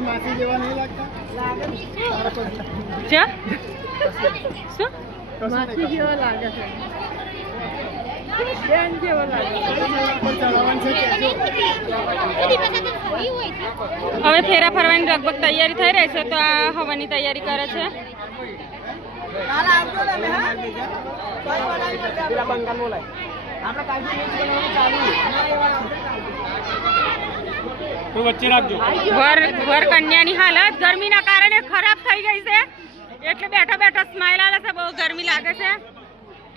માસી જેવા નહીં લાગતા શું માસી જેવા લાગે છે હવે ફેરા ફરવાની લગભગ તૈયારી થઈ રહી છે તો આ હવાની તૈયારી કરે છે વર કન્યાની હાલત ગરમીના કારણે ખરાબ થઈ ગઈ છે એટલે બેઠા બેઠા સ્માઈલ આવે છે બહુ ગરમી લાગે છે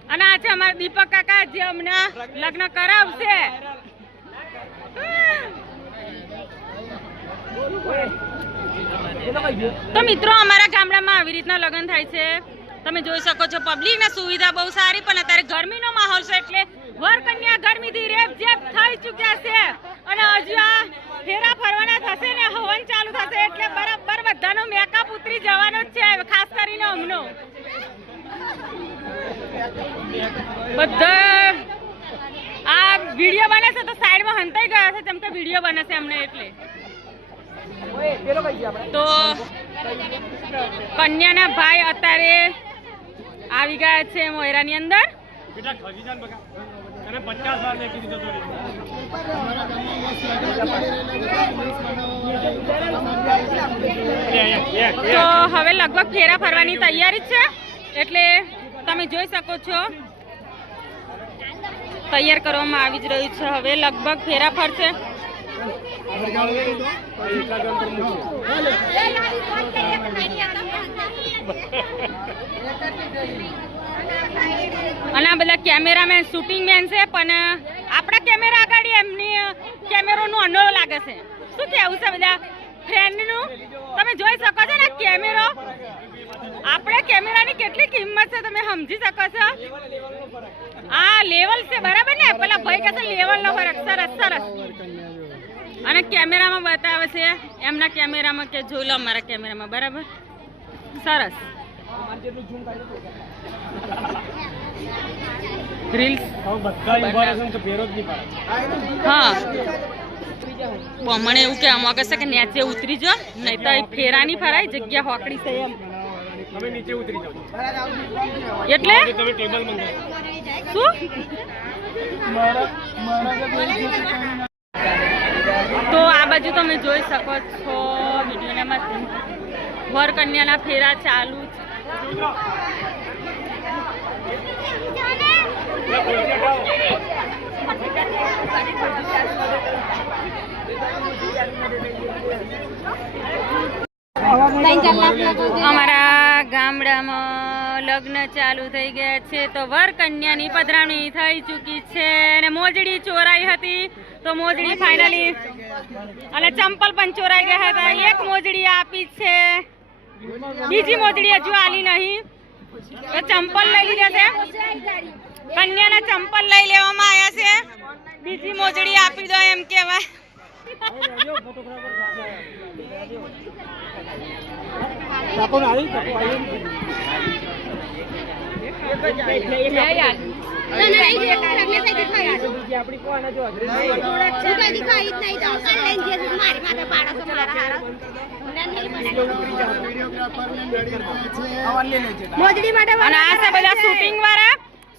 અને આ છે અમારા દીપક કાકા જે અમને લગ્ન કરાવશે તો મિત્રો અમારા ગામડામાં આવી રીતના લગ્ન થાય છે તમે જોઈ શકો છો પબ્લિક ને સુવિધા બહુ સારી પણ અત્યારે ગરમીનો માહોલ છે એટલે વર કન્યા ગરમીથી રેપ જેપ થઈ ચૂક્યા છે અને હજુ આ ફેરા ફરવાના થશે ને હવન ચાલુ થશે એટલે બરાબર બધાનો મેકઅપ ઉતરી જવાનો જ છે ખાસ કરીને અમનો બધા આ વિડીયો બને છે તો સાઈડમાં હંતાઈ ગયા છે જેમ કે વિડીયો બને છે અમને એટલે તો કન્યાના ભાઈ અત્યારે આવી ગયા છે મોયરાની અંદર તો હવે લગભગ ફેરા ફરવાની તૈયારી છે એટલે તમે જોઈ શકો છો તૈયાર કરવામાં આવી જ રહ્યું છે હવે લગભગ ફેરા ફરશે અને આ બધા કેમેરામેન શૂટિંગ મેન છે પણ આપણા કેમેરા આગળ એમની કેમેરાનું અનોળો લાગે છે શું કેવું છે બધા ફ્રેન્ડનું તમે જોઈ શકો છો ને કેમેરો આપણે કેમેરાની કેટલી કિંમત છે તમે સમજી શકો છો આ લેવલ છે બરાબર ને પેલા ભાઈ કહે છે લેવલનો ફરક સરસ સરસ અને કેમેરામાં બતાવે છે એમના કેમેરામાં કે જોઈ લો અમારા કેમેરામાં બરાબર સરસ રીલ્સ હા મને એવું કહેવામાં આવે છે કે નીચે ઉતરી જો નહીં તો ફેરાની ફરાય જગ્યા હોકડી છે એમ એટલે શું તો આ બાજુ તમે જોઈ શકો છો વિડીયોમાં વર કન્યાના ફેરા ચાલુ અમારા ગામડામાં લગ્ન ચાલુ થઈ ગયા છે તો વર કન્યાની પધરામણી થઈ ચૂકી છે અને મોજડી ચોરાઈ હતી તો મોજડી ફાઇનલી અને ચંપલ પણ ચોરાઈ ગયા હતા એક મોજડી આપી છે બીજી મોજડી હજુ આલી નહીં તો ચંપલ લઈ લીધા છે કન્યાના ચંપલ લઈ લેવામાં આવ્યા છે બીજી મોજડી આપી દો એમ કહેવાય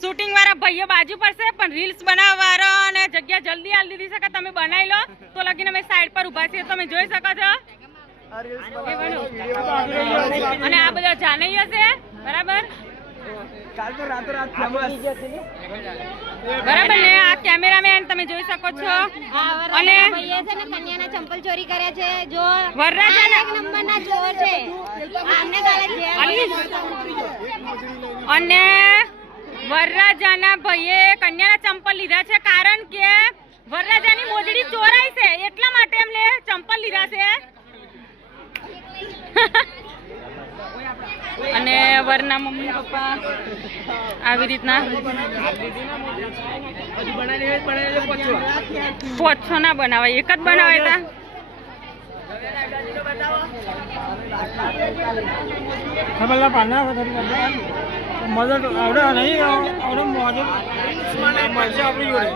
શૂટિંગ વાળા ભાઈઓ બાજુ પડશે પણ રીલ્સ બનાવવા વાળા અને જગ્યા જલ્દી આલી દીધી છે કે તમે બનાવી લો તો લગીને અમે સાઈડ પર ઉભા છીએ તમે જોઈ શકો છો અને આ બધા જાણી હશે બરાબર બરાબર ને આ કેમેરામેન તમે જોઈ શકો છો અને કન્યાના ચંપલ ચોરી કરે છે જો વરરાજાના નંબરના ચોર છે અને વરરાજાના ભાઈએ કન્યાના ચંપલ લીધા છે કારણ કે વરરાજાની મોજડી ચોરાઈ છે એટલા માટે એમને ચંપલ લીધા છે અને વરના મમ્મી પપ્પા આવી રીતના પોછો ના બનાવાય એક જ બનાવાય તા મદદ આવડે નહીં આવડે મદદ મળશે આપણી જોડે.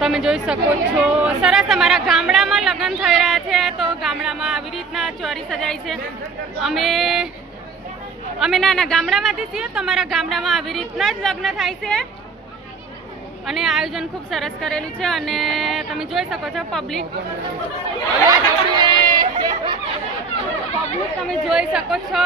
તમે જોઈ શકો છો સરસ અમારા ગામડામાં લગ્ન થઈ રહ્યા છે. તો ગામડામાં આવી રીતના ચોરી સજાય છે. અમે નાના ગામડામાંથી છીએ તો અમારા ગામડામાં આવી રીતના જ લગ્ન થાય છે અને આયોજન ખૂબ સરસ કરેલું છે. અને તમે જોઈ શકો છો પબ્લિક તમે જોઈ શકો છો.